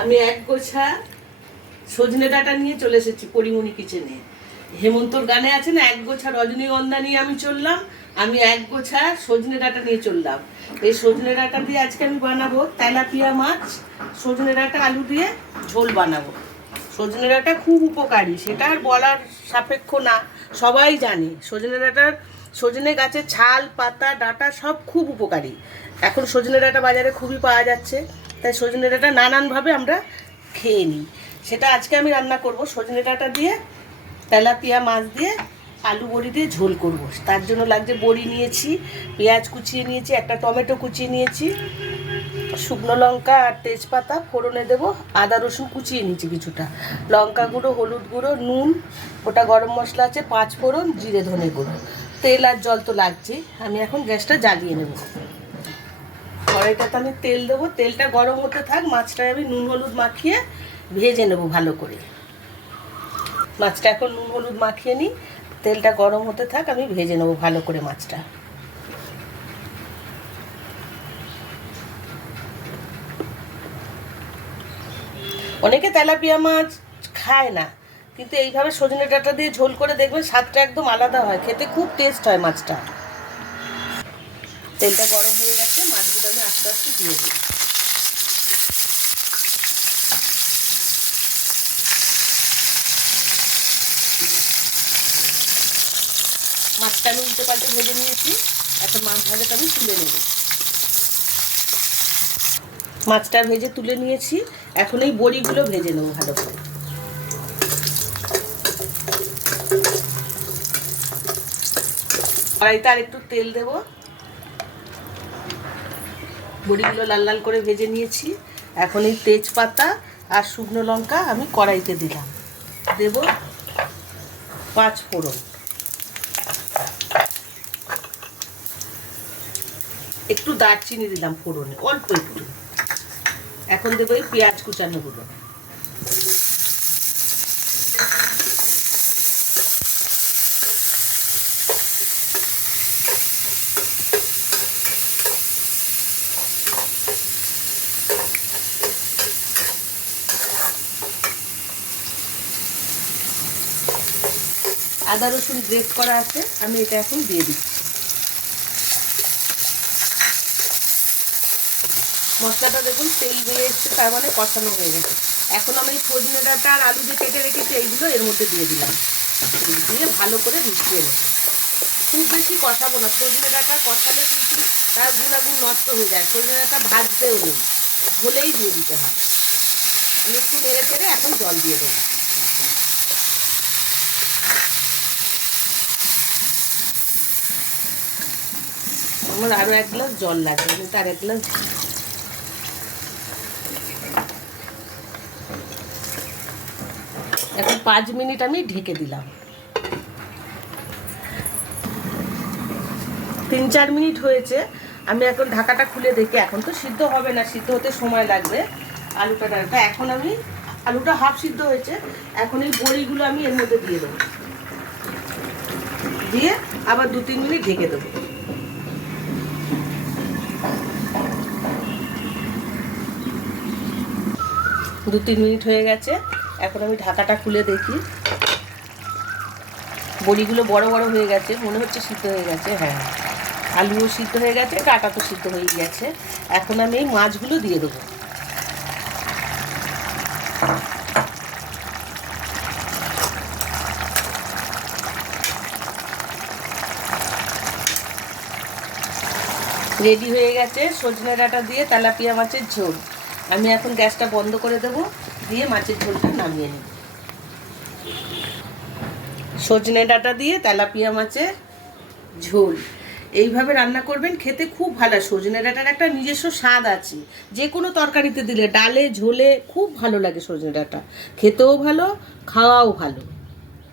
আমি এক গোছা সজনে ডাঁটা নিয়ে চলে এসেছি পরিমণি কিচেনে। হেমন্তর গানে আছে না, এক গোছা রজনীগন্ধা নিয়ে আমি চললাম, আমি এক গোছা সজনে ডাঁটা নিয়ে চললাম। এই সজনে ডাঁটা দিয়ে আজকে আমি বানাবো তেলাপিয়া মাছ, সজনে ডাঁটা আলু দিয়ে ঝোল বানাবো। সজনে ডাঁটা খুব উপকারী, সেটা আর বলার সাপেক্ষ না, সবাই জানে। সজনে ডাঁটার সজনে গাছের ছাল পাতা ডাঁটা সব খুব উপকারী। এখন সজনে ডাঁটা বাজারে খুবই পাওয়া যাচ্ছে, তাই সজনে ডাঁটা নানানভাবে আমরা খেয়ে নিই। সেটা আজকে আমি রান্না করব সজনে ডাঁটা দিয়ে তেলাপিয়া মাছ দিয়ে আলু বড়ি দিয়ে ঝোল করব। তার জন্য লাগছে বড়ি নিয়েছি, পেঁয়াজ কুচিয়ে নিয়েছি, একটা টমেটো কুচিয়ে নিয়েছি, শুকনো লঙ্কা আর তেজপাতা ফোড়নে দেবো, আদা রসুন কুচিয়ে নিয়েছি কিছুটা, লঙ্কা গুঁড়ো, হলুদ গুঁড়ো, নুন, ওটা গরম মশলা আছে, 5 ফোড়ন, জিরে ধনে গুঁড়ো, তেল আর জল তো লাগছে। আমি এখন গ্যাসটা জ্বালিয়ে নেব। কড়াইটাতে আমি তেল দেবো, তেলটা গরম হতে থাক, মাছটায় আমি নুন হলুদ মাখিয়ে ভেজে নেব ভালো করে। মাছটা এখন নুন হলুদ মাখিয়ে নিই, তেলটা গরম হতে থাক, আমি ভেজে নেব ভালো করে মাছটা। অনেকে তেলাপিয়া মাছ খায় না, কিন্তু এইভাবে সজনে ডাঁটা দিয়ে ঝোল করে দেখবেন স্বাদটা একদম আলাদা হয়, খেতে খুব টেস্ট হয় মাছটা। তেলটা গরম হয়ে গেছে, মাছগুলো আমি আস্তে আস্তে দিয়ে দিই। মাছটা আমি উল্টে পাল্টে ভেজে নিয়েছি, এখন মাছ ভাজাটা আমি তুলে নেব। মাছটা ভেজে তুলে নিয়েছি, এখন এই বড়িগুলো ভেজে নেব ভালো করে। কড়াইতে আর একটু তেল দেব, বড়িগুলো লাল লাল করে ভেজে নিয়েছি। এখন এই তেজপাতা আর শুকনো লঙ্কা আমি কড়াইতে দিলাম, দেব 5 ফোড়ন, একটু দারচিনি দিলাম ফোড়নে, অল্প একটু। এখন দেবো এই পেঁয়াজ কুচানোগুলো, আদা রসুন গ্রেট করা আছে, আমি এটা এখন দিয়ে দিচ্ছি। মশলাটা দেখুন তেল বেরিয়ে এসছে, তার মানে কষানো হয়ে গেছে। এখন আমি সজনে ডাঁটা আর আলু দিয়ে কেটে রেখেছি, এইগুলো এর মধ্যে দিয়ে দিলাম, দিয়ে ভালো করে মিশিয়ে নেব। খুব বেশি কষাবো না, সজনে ডাঁটা কষালে কিন্তু তার গুণাগুণ নষ্ট হয়ে যায়। সজনে ডাঁটা ভাজতেও নেই, ঝোলেই দিয়ে দিতে হবে। আমি একটু নেড়ে চেড়ে এখন জল দিয়ে দেবো। আমার আরও 1 গ্লাস জল লাগবে, আমি তার 1 গ্লাস। এখন 5 মিনিট আমি ঢেকে দিলাম। 3-4 মিনিট হয়েছে, আমি এখন ঢাকাটা খুলে দেখি। এখন তো সিদ্ধ হবে না, সিদ্ধ হতে সময় লাগবে আলুটা ডালটা। এখন আমি আলুটা হাফ সিদ্ধ হয়েছে, এখন এই বড়িগুলো আমি এর মধ্যে দিয়ে দেবো, দিয়ে আবার 2-3 মিনিট ঢেকে দেবো। দু 3 মিনিট হয়ে গেছে, এখন আমি ঢাকাটা খুলে দেখি। বড়িগুলো বড় বড় হয়ে গেছে, মনে হচ্ছে সিদ্ধ হয়ে গেছে। হ্যাঁ, আলুও সিদ্ধ হয়ে গেছে, ডাঁটা তো সিদ্ধ হয়ে গেছে। এখন আমি এই মাছগুলো দিয়ে দেবো। রেডি হয়ে গেছে সজনে ডাঁটা দিয়ে তেলাপিয়া মাছের ঝোল। আমি এখন গ্যাসটা বন্ধ করে দেবো, দিয়ে মাছের ঝোলটা নামিয়ে নিই। সজনে ডাঁটা দিয়ে তেলাপিয়া মাছের ঝোল এইভাবে রান্না করবেন, খেতে খুব ভালো। সজনে ডাঁটার একটা নিজস্ব স্বাদ আছে, যে কোনো তরকারিতে দিলে, ডালে ঝোলে খুব ভালো লাগে। সজনে ডাঁটা খেতেও ভালো, খাওয়াও ভালো।